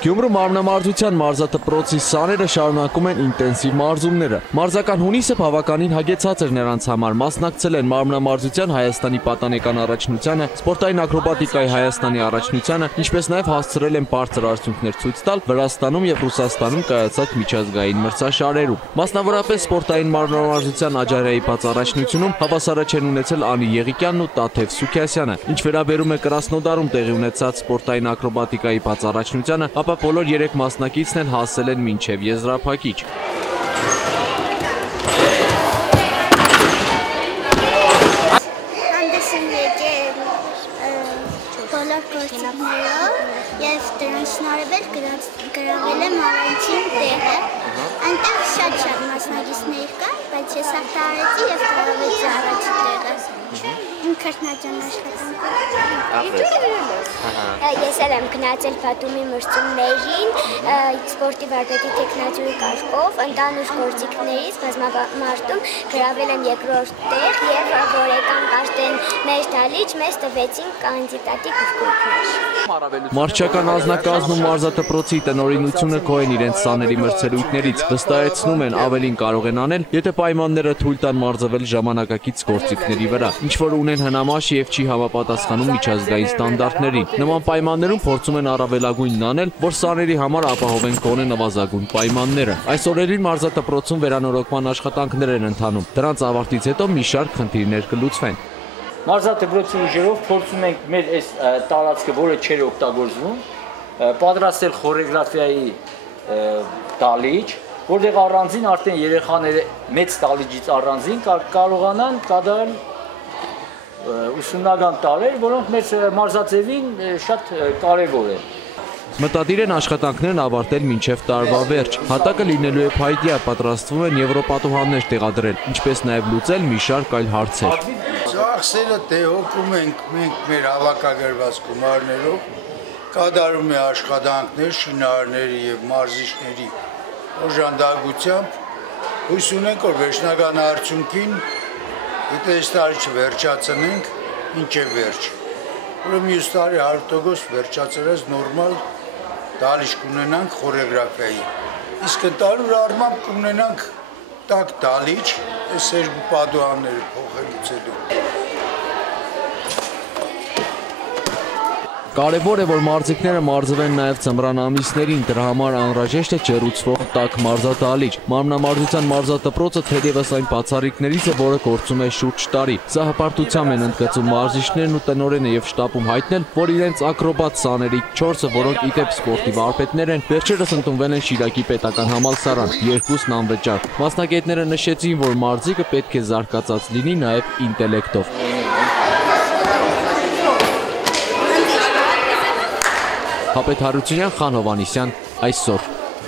Գյումրու մարմնամարզության մարզադպրոցի սաները շարունակում են ինտենսիվ մարզումները։ Մարզական հունիսը բավականին հագեցած էր նրանց համար, մասնակցել են մարմնամարզության Հայաստանի պատանեկան առաջնությանը, սպորտային ակրոբատիկայի Հայաստանի առաջնությանը, ինչպես նաև հասցրել են բարձր արդյունքներ ցույց տալ Վրաստանում եւ Ռուսաստանում կայացած միջազգային մրցաշարերում։ Մասնավորապես սպորտային մարմնամարզության Աջարիայի բաց առաջնությունում հավասարաչ են ունեցել Անի Եղիկյանն ու Տաթև Սուքիասյանը։ Ինչ վերաբերում է Կրասնոդարում տեղի ունեցած սպորտային ակրոբատիկայի բաց առաջնությանը, ապա բոլոր 3 մասնակիցն են հասել են մինչև եզրափակիչ։ Հանդես եմ եկել բոլոր գործիքներով և դրանց շնորհիվ գրավել եմ առաջին տեղը։ Այնտեղ շատ մասնակիցներ կան, բայց ես հաղթահարեցի և գրավեցի առաջին տեղը։ Իմ քրտնաջան աշխատանքով։ Ես եմ գնացել Բաթումի մրցումներին սպորտի վարպետի տեխնատուրի կարգով, ընդանուր գործիքներից բազմամարտում գրավել եմ երկրորդ տեղ և որեկան կարտեն մեր դալիճ մեզ տվեցին կանդիդատի գրքույկներ։ Մարզչական անձնակազմում մարզադպրոցի տնօրինությունը գոհ են իրենց սաների մրցելույթներից, վստահեցնում են ավելին կարող են անել, եթե պայմանները թույլ տան մարզվել ժամանակակից գործիքների վրա, ինչ որ ունեն հնամաշ և չի համապատասխանում միջազգային ստանդարտներին։ Նման պայմաններում փորձում են առավելագույնն անել, որ սաների համար ապահովեն գոնե նվազագույն պայմանները։ Այս օրերին մարզադպրոցում վերանորոգման աշխատանքներ են ընթանում։ Դրանց ավարտից հետո մի շարք խնդիրներ կլուծվեն։ Մարզադպրոցի ուժերով փորձում ենք մեր այս տարածքը, որը չէր օգտագործվում, պատրաստել խորեգրաֆիայի դալիճ, որտեղ առանձին արդեն երեխաները մեծ դալիճից առանձին կարողանան կատարել ուսումնական տարեր, որոնք մեր մարզաձևին շատ կարևոր են։ Մտադիր են աշխատանքներն ավարտել մինչև տարվա վերջ։ Հատակը լինելու է փայտյա, պատրաստվում են եվրոպատուհաններ տեղադրել, ինչպես նաև լուծել մի շարք այլ հարցեր։ Ծախսերը տեղոքում ենք մենք մեր հավաքագրված գումարներով, կատարում է աշխատանքներ շինարարների և մարզիչների օժանդակությամբ, հույս ունենք, որ վերջնական արդյունքին, եթե այս տարի չվերջացնենք, ինչ է վերջ։ Ուրեմն մյուս տարի 100% վերջացրած նորմալ դալիճ կունենանք խորեգրաֆիայի։ Իսկ ընդհանուր առմամբ կունենանք տաք դալիճ, այս երկու պատուհանները փոխելուց հետո։ Կարևոր է, որ մարզիկները մարզվեն նաև ձմռան ամիսներին, դրա համար անհրաժեշտ է ջեռուցվող տաք մարզադալիճ։ Մարմնամարզության մարզադպրոցը թերևս այն բացառիկներից է, որը գործում է շուրջ տարի։ Սա հպարտությամբ են ընդգծում մարզիչներն ու տնօրենը և շտաբում հայտնել, որ իրենց ակրոբատ սաների 4-ը, որոնք իդեպ սպորտի վարպետներ են, վերջերս ընդունվել են Շիրակի պետական համալսարան, 2-ն անվճար։ Մասնագետները նշեցին, որ մարզիկը պետք է զարգացած լինի նաև ինտելեկտով։ Հապետ Հարությունյան, Խան Հովհաննիսյան, այսօր։